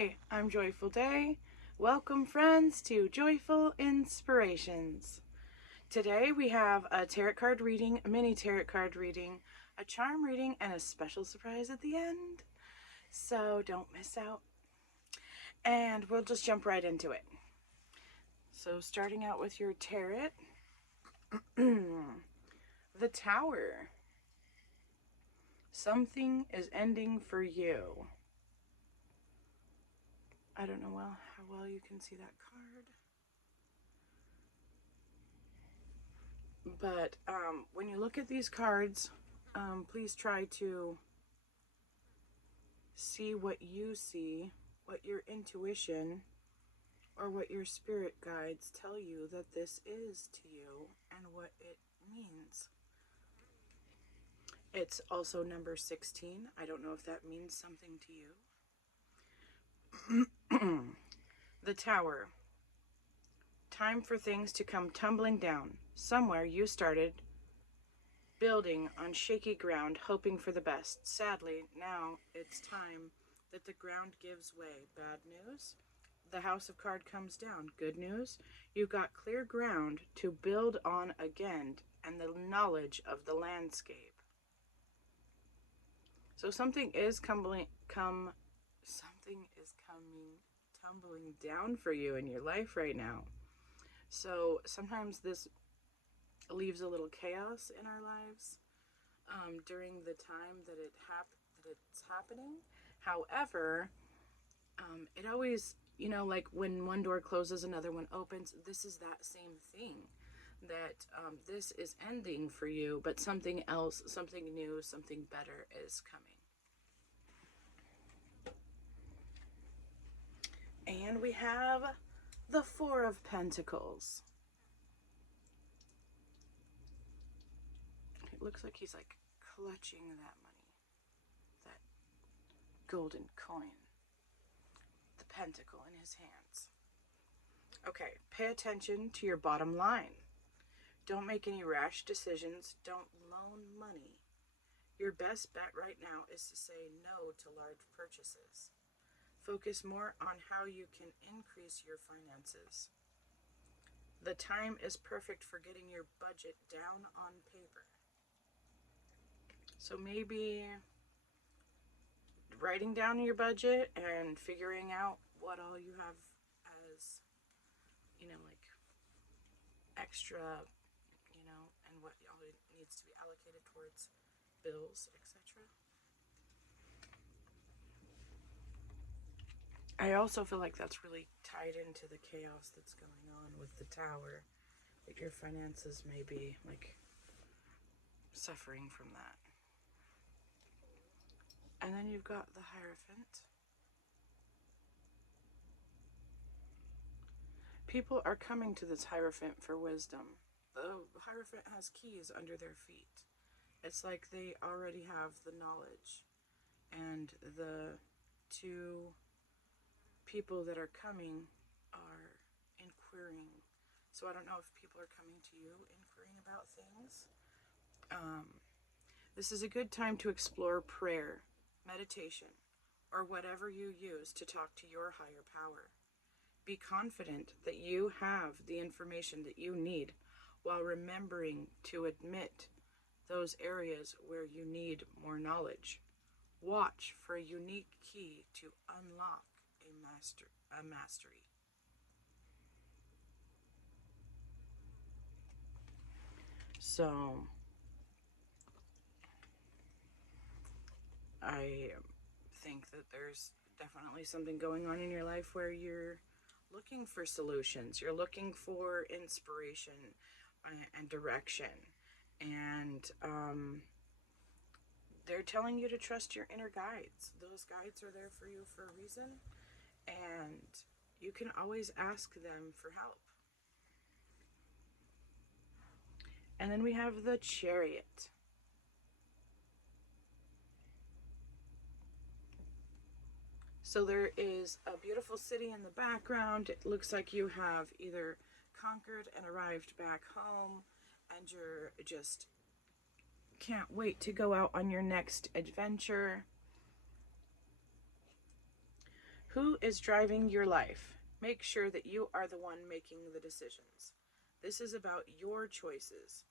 Hi, I'm Joyful Day. Welcome, friends, to Joyful Inspirations. Today we have a tarot card reading, a mini tarot card reading, a charm reading, and a special surprise at the end. So don't miss out. And we'll just jump right into it. So, starting out with your tarot, the Tower. Something is ending for you. I don't know how well you can see that card. But when you look at these cards, please try to see what you see, what your intuition or what your spirit guides tell you that this is to you and what it means. It's also number 16. I don't know if that means something to you. The Tower. Time for things to come tumbling down. Somewhere you started building on shaky ground, hoping for the best. Sadly, now it's time that the ground gives way. Bad news? The House of Card comes down. Good news? You've got clear ground to build on again and the knowledge of the landscape. So something is tumbling down for you in your life right now. So sometimes this leaves a little chaos in our lives during the time that it's happening. However, it always, like when one door closes, another one opens. This is that same thing. That this is ending for you, but something else, something new, something better is coming. And we have the Four of Pentacles. It looks like he's like clutching that money, that golden coin, the pentacle in his hands. Okay, pay attention to your bottom line. Don't make any rash decisions. Don't loan money. Your best bet right now is to say no to large purchases. Focus more on how you can increase your finances. The time is perfect for getting your budget down on paper. So maybe writing down your budget and figuring out what all you have as, like extra, and what all needs to be allocated towards bills, etc. I also feel like that's really tied into the chaos that's going on with the Tower. That your finances may be like suffering from that. And then you've got the Hierophant. People are coming to this Hierophant for wisdom. The Hierophant has keys under their feet. It's like they already have the knowledge. And the two people that are coming are inquiring. So I don't know if people are coming to you inquiring about things. This is a good time to explore prayer, meditation, or whatever you use to talk to your higher power. Be confident that you have the information that you need while remembering to admit those areas where you need more knowledge. Watch for a unique key to unlock a mastery. So I think that there's definitely something going on in your life where you're looking for solutions. You're looking for inspiration and direction. And they're telling you to trust your inner guides. Those guides are there for you for a reason. And you can always ask them for help. And then we have the Chariot. So there is a beautiful city in the background. It looks like you have either conquered and arrived back home, and you're just can't wait to go out on your next adventure. Who is driving your life? Make sure that you are the one making the decisions. This is about your choices.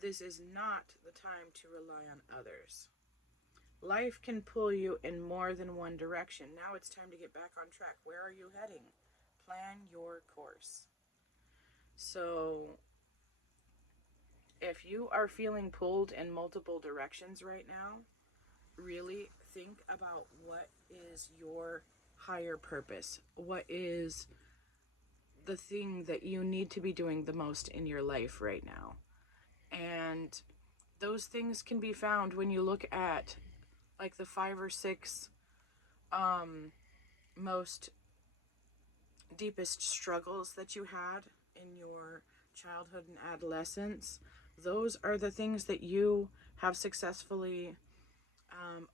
This is not the time to rely on others. Life can pull you in more than one direction. Now it's time to get back on track. Where are you heading? Plan your course. So, if you are feeling pulled in multiple directions right now, really think about what is your higher purpose. What is the thing that you need to be doing the most in your life right now? And those things can be found when you look at like the 5 or 6 most deepest struggles that you had in your childhood and adolescence. Those are the things that you have successfully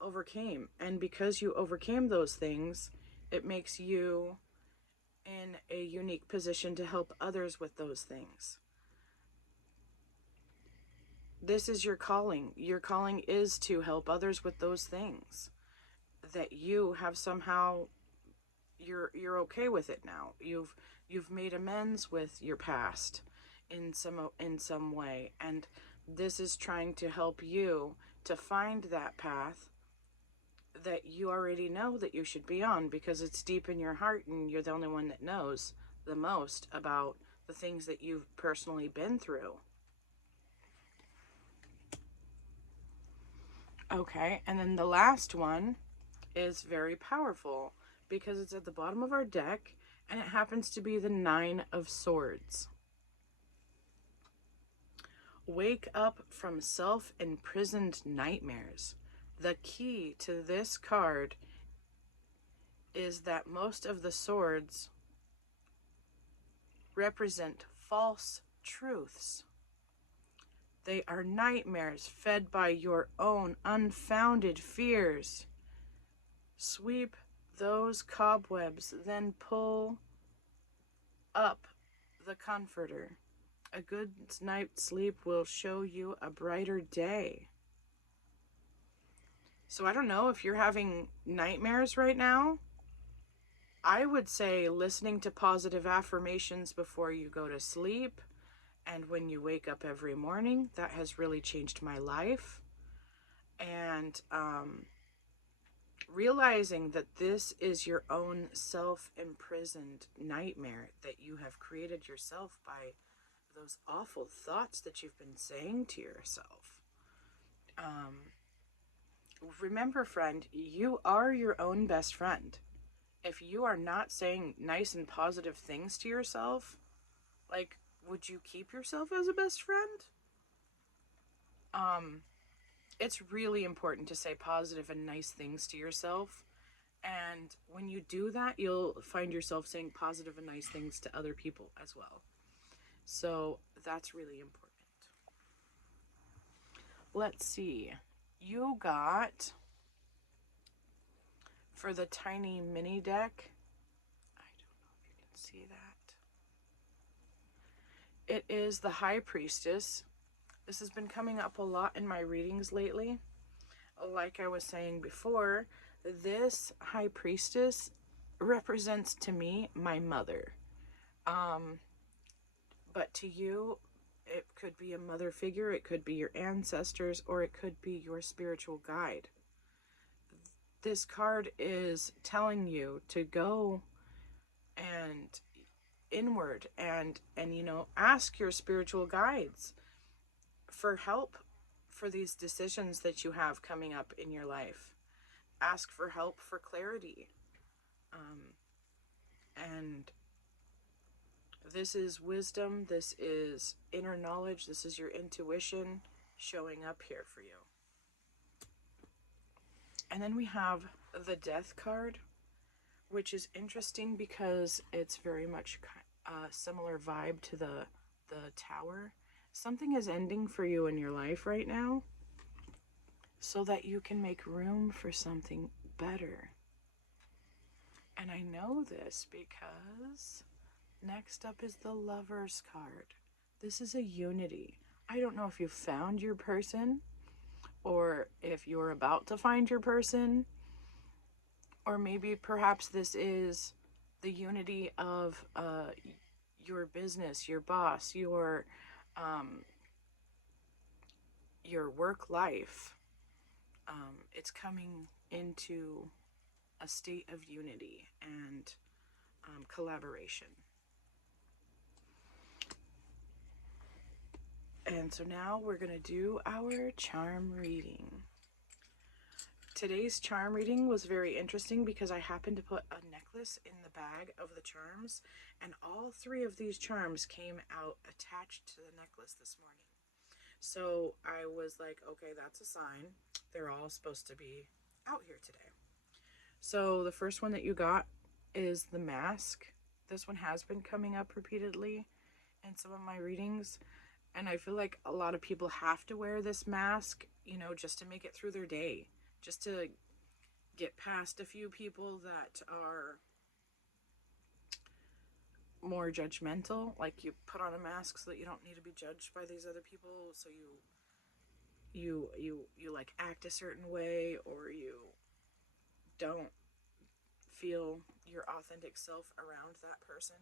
overcame. And because you overcame those things, it makes you in a unique position to help others with those things. This is your calling. Your calling is to help others with those things that you have somehow you're okay with it now. You've made amends with your past in some way, and this is trying to help you to find that path that you already know that you should be on, because it's deep in your heart and you're the only one that knows the most about the things that you've personally been through. Okay, and then the last one is very powerful because it's at the bottom of our deck, and it happens to be the 9 of Swords. Wake up from self-imprisoned nightmares. The key to this card is that most of the swords represent false truths. They are nightmares fed by your own unfounded fears. Sweep those cobwebs, then pull up the comforter. A good night's sleep will show you a brighter day. So I don't know if you're having nightmares right now. I would say listening to positive affirmations before you go to sleep and when you wake up every morning, that has really changed my life. And realizing that this is your own self-imprisoned nightmare that you have created yourself by those awful thoughts that you've been saying to yourself. Remember, friend, you are your own best friend. If you are not saying nice and positive things to yourself, like, would you keep yourself as a best friend? It's really important to say positive and nice things to yourself. And when you do that, you'll find yourself saying positive and nice things to other people as well. So that's really important. Let's see. You got, for the tiny mini deck, I don't know if you can see that. It is the High Priestess. This has been coming up a lot in my readings lately. Like I was saying before, this High Priestess represents to me my mother. But to you, it could be a mother figure, it could be your ancestors, or it could be your spiritual guide. This card is telling you to go and inward and ask your spiritual guides for help for these decisions that you have coming up in your life. Ask for help for clarity. And this is wisdom, this is inner knowledge, this is your intuition showing up here for you. And then we have the Death card, which is interesting because it's very much a similar vibe to the Tower. Something is ending for you in your life right now so that you can make room for something better. And I know this because next up is the Lover's card. This is a unity. I don't know if you found your person, or if you're about to find your person, Or maybe perhaps this is the unity of your business, your boss, your work life. It's coming into a state of unity and collaboration. And so now we're going to do our charm reading. Today's charm reading was very interesting because I happened to put a necklace in the bag of the charms, and all 3 of these charms came out attached to the necklace this morning. So I was like, okay, that's a sign. They're all supposed to be out here today. So the first one that you got is the mask. This one has been coming up repeatedly in some of my readings. And I feel like a lot of people have to wear this mask, you know, just to make it through their day. Just to get past a few people that are more judgmental. Like, you put on a mask so that you don't need to be judged by these other people. So you like act a certain way, or you don't feel your authentic self around that person.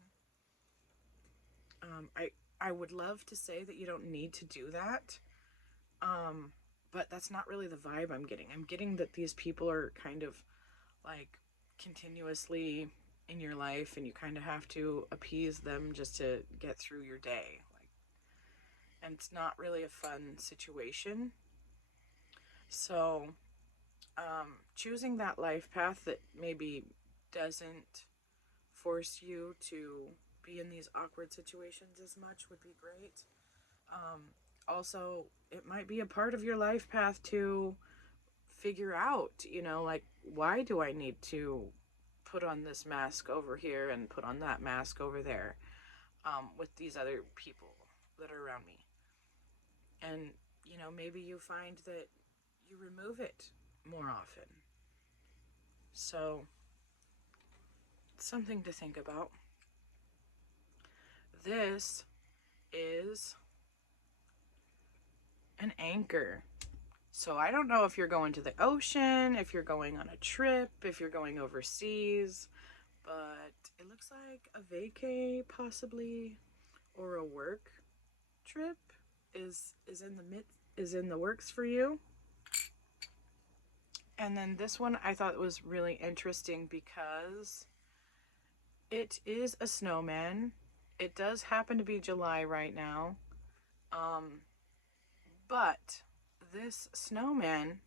I would love to say that you don't need to do that. But that's not really the vibe I'm getting. I'm getting that these people are kind of like continuously in your life, and you kind of have to appease them just to get through your day. And it's not really a fun situation. So, choosing that life path that maybe doesn't force you to be in these awkward situations as much would be great. Also, it might be a part of your life path to figure out, you know, like, why do I need to put on this mask over here and put on that mask over there with these other people that are around me? And, you know, maybe you find that you remove it more often. So, something to think about. This is an anchor. So I don't know if you're going to the ocean, if you're going on a trip, if you're going overseas, but it looks like a vacay possibly, or a work trip is in the works for you. And then this one I thought was really interesting because it is a snowman. It does happen to be July right now. But this snowman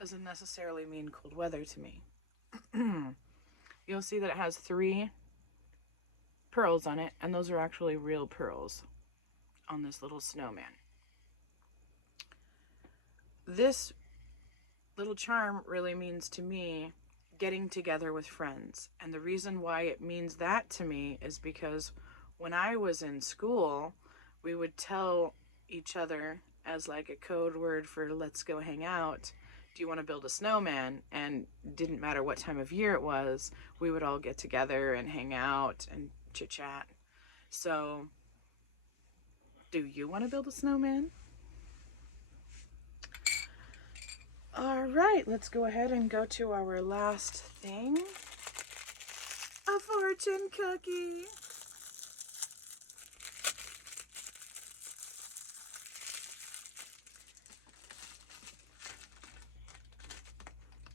doesn't necessarily mean cold weather to me. You'll see that it has 3 pearls on it, and those are actually real pearls on this little snowman. This little charm really means to me getting together with friends. And the reason why it means that to me is because when I was in school, we would tell each other as like a code word for let's go hang out, do you want to build a snowman? And didn't matter what time of year it was, we would all get together and hang out and chit chat. So, do you want to build a snowman? All right, let's go ahead and go to our last thing. A fortune cookie.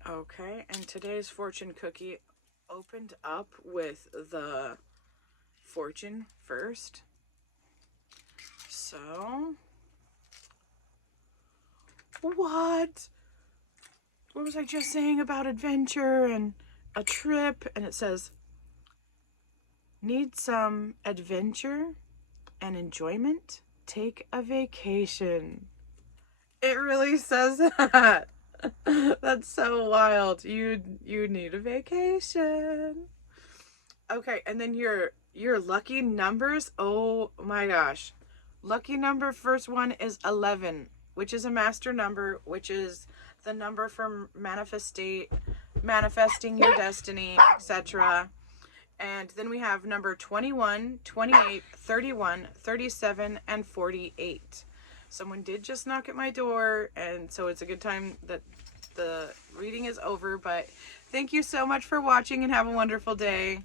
Okay, and today's fortune cookie opened up with the fortune first. So, what was I just saying about adventure and a trip? And it says, need some adventure and enjoyment? Take a vacation. It really says that. That's so wild. You need a vacation. Okay, and then your lucky numbers. Oh my gosh. Lucky number, first one is 11, which is a master number, which is the number for manifesting your destiny, etc. And then we have number 21, 28, 31, 37, and 48. Someone did just knock at my door, and so it's a good time that the reading is over, but Thank you so much for watching and have a wonderful day.